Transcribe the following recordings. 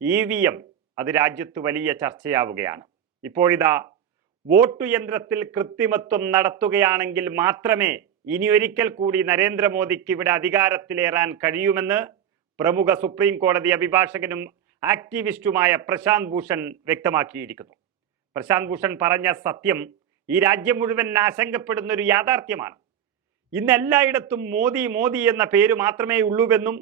E V M അത് രാജ്യത്ത് വലിയ ചർച്ചയാവുകയാണ്. ഇപ്പോഴിതാ വോട്ടു യന്ത്രത്തിൽ കൃത്രിമത്വം നടത്തുകയാണെങ്കിൽ മാത്രമേ ഇനി ഒരിക്കൽ കൂടി നരേന്ദ്രമോദിക്ക് ഇവിടെ അധികാരത്തിലേറാൻ കഴിയുമെന്ന് പ്രമുഖ സുപ്രീം കോടതി അഭിഭാഷകനും ആക്ടിവിസ്റ്റുമായ പ്രശാന്ത് ഭൂഷൺ വ്യക്തമാക്കിയിരിക്കുന്നു. പ്രശാന്ത് ഭൂഷൺ പറഞ്ഞ സത്യം ഈ രാജ്യം മുഴുവൻ ആശങ്കപ്പെടുന്ന ഒരു യാഥാർത്ഥ്യമാണ്. ഇന്ന് എല്ലായിടത്തും മോദി മോദി എന്ന പേര് മാത്രമേ ഉള്ളൂവെന്നും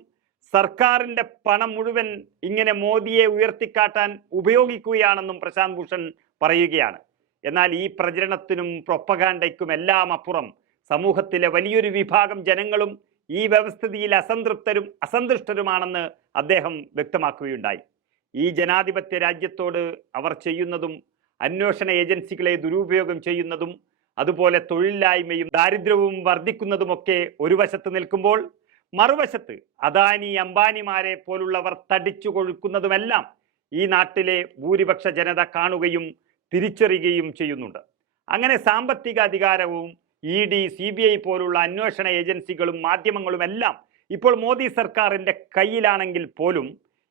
സർക്കാരിന്റെ പണം മുഴുവൻ ഇങ്ങനെ മോദിയെ ഉയർത്തിക്കാട്ടാൻ ഉപയോഗിക്കുകയാണെന്നും പ്രശാന്ത് ഭൂഷൺ പറയുകയാണ്. എന്നാൽ ഈ പ്രചരണത്തിനും പ്രൊപ്പകാൻഡയ്ക്കും എല്ലാം അപ്പുറം. സമൂഹത്തിലെ വലിയൊരു വിഭാഗം ജനങ്ങളും ഈ വ്യവസ്ഥിതിയിൽ അസംതൃപ്തരും അസന്തുഷ്ടരുമാണെന്ന് അദ്ദേഹം വ്യക്തമാക്കുകയുണ്ടായി. ഈ ജനാധിപത്യ രാജ്യത്തോട് അവർ ചെയ്യുന്നതും അന്വേഷണ ഏജൻസികളെ ദുരുപയോഗം ചെയ്യുന്നതും അതുപോലെ തൊഴിലില്ലായ്മയും ദാരിദ്ര്യവും വർദ്ധിക്കുന്നതുമൊക്കെ ഒരു വശത്ത് നിൽക്കുമ്പോൾ മറുവശത്ത് അദാനി അംബാനിമാരെ പോലുള്ളവർ തടിച്ചു കൊഴുക്കുന്നതുമെല്ലാം ഈ നാട്ടിലെ ഭൂരിപക്ഷ ജനത കാണുകയും തിരിച്ചറിയുകയും ചെയ്യുന്നുണ്ട്. അങ്ങനെ സാമ്പത്തിക അധികാരവും E D C B I പോലുള്ള അന്വേഷണ ഏജൻസികളും മാധ്യമങ്ങളും എല്ലാം ഇപ്പോൾ മോദി സർക്കാരിന്റെ കയ്യിലാണെങ്കിൽ പോലും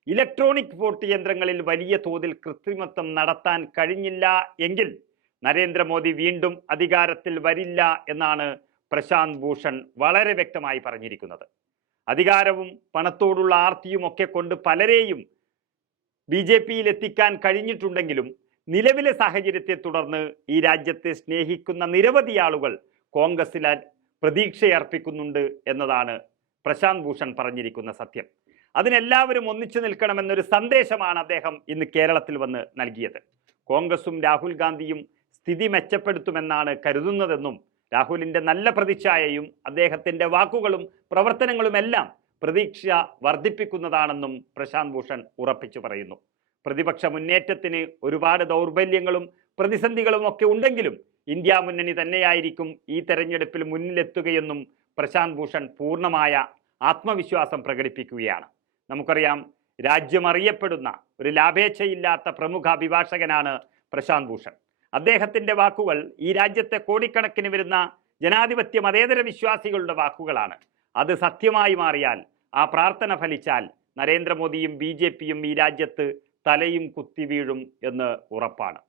ഇലക്ട്രോണിക് വോട്ട് യന്ത്രങ്ങളിൽ വലിയ തോതിൽ കൃത്രിമത്വം നടത്താൻ കഴിഞ്ഞില്ല എങ്കിൽ നരേന്ദ്രമോദി വീണ്ടും അധികാരത്തിൽ വരില്ല എന്നാണ് പ്രശാന്ത് ഭൂഷൺ വളരെ വ്യക്തമായി പറഞ്ഞിരിക്കുന്നത്. അധികാരവും പണത്തോടുള്ള ആർത്തിയും ഒക്കെ കൊണ്ട് പലരെയും ബി ജെ പിയിൽ എത്തിക്കാൻ കഴിഞ്ഞിട്ടുണ്ടെങ്കിലും നിലവിലെ സാഹചര്യത്തെ തുടർന്ന് ഈ രാജ്യത്തെ സ്നേഹിക്കുന്ന നിരവധി ആളുകൾ കോൺഗ്രസിൽ പ്രതീക്ഷയർപ്പിക്കുന്നുണ്ട് എന്നതാണ് പ്രശാന്ത് ഭൂഷൺ പറഞ്ഞിരിക്കുന്ന സത്യം. അതിനെല്ലാവരും ഒന്നിച്ചു നിൽക്കണമെന്നൊരു സന്ദേശമാണ് അദ്ദേഹം ഇന്ന് കേരളത്തിൽ വന്ന് നൽകിയത്. കോൺഗ്രസും രാഹുൽ ഗാന്ധിയും സ്ഥിതി മെച്ചപ്പെടുത്തുമെന്നാണ് കരുതുന്നതെന്നും രാഹുലിന്റെ നല്ല പ്രതിച്ഛായയും അദ്ദേഹത്തിന്റെ വാക്കുകളും പ്രവർത്തനങ്ങളുമെല്ലാം പ്രതീക്ഷ വർദ്ധിപ്പിക്കുന്നതാണെന്നും പ്രശാന്ത് ഭൂഷൺ ഉറപ്പിച്ചു പറയുന്നു. പ്രതിപക്ഷ മുന്നേറ്റത്തിന് ഒരുപാട് ദൗർബല്യങ്ങളും പ്രതിസന്ധികളും ഒക്കെ ഉണ്ടെങ്കിലും ഇന്ത്യ മുന്നണി തന്നെയായിരിക്കും ഈ തെരഞ്ഞെടുപ്പിൽ മുന്നിലെത്തുകയെന്നും പ്രശാന്ത് ഭൂഷൺ പൂർണമായ ആത്മവിശ്വാസം പ്രകടിപ്പിക്കുകയാണ്. നമുക്കറിയാം രാജ്യമറിയപ്പെടുന്ന ഒരു ലാഭേച്ഛയില്ലാത്ത പ്രമുഖ അഭിഭാഷകനാണ് പ്രശാന്ത് ഭൂഷൺ. അദ്ദേഹത്തിന്റെ വാക്കുകൾ ഈ രാജ്യത്തെ കോടിക്കണക്കിന് വരുന്ന ജനാധിപത്യ മതേതര വിശ്വാസികളുടെ വാക്കുകളാണ്. അത് സത്യമായി മാറിയാൽ ആ പ്രാർത്ഥന ഫലിച്ചാൽ നരേന്ദ്രമോദിയും ബി ജെ പിയും ഈ രാജ്യത്ത് തലയും കുത്തി വീഴും എന്ന് ഉറപ്പാണ്.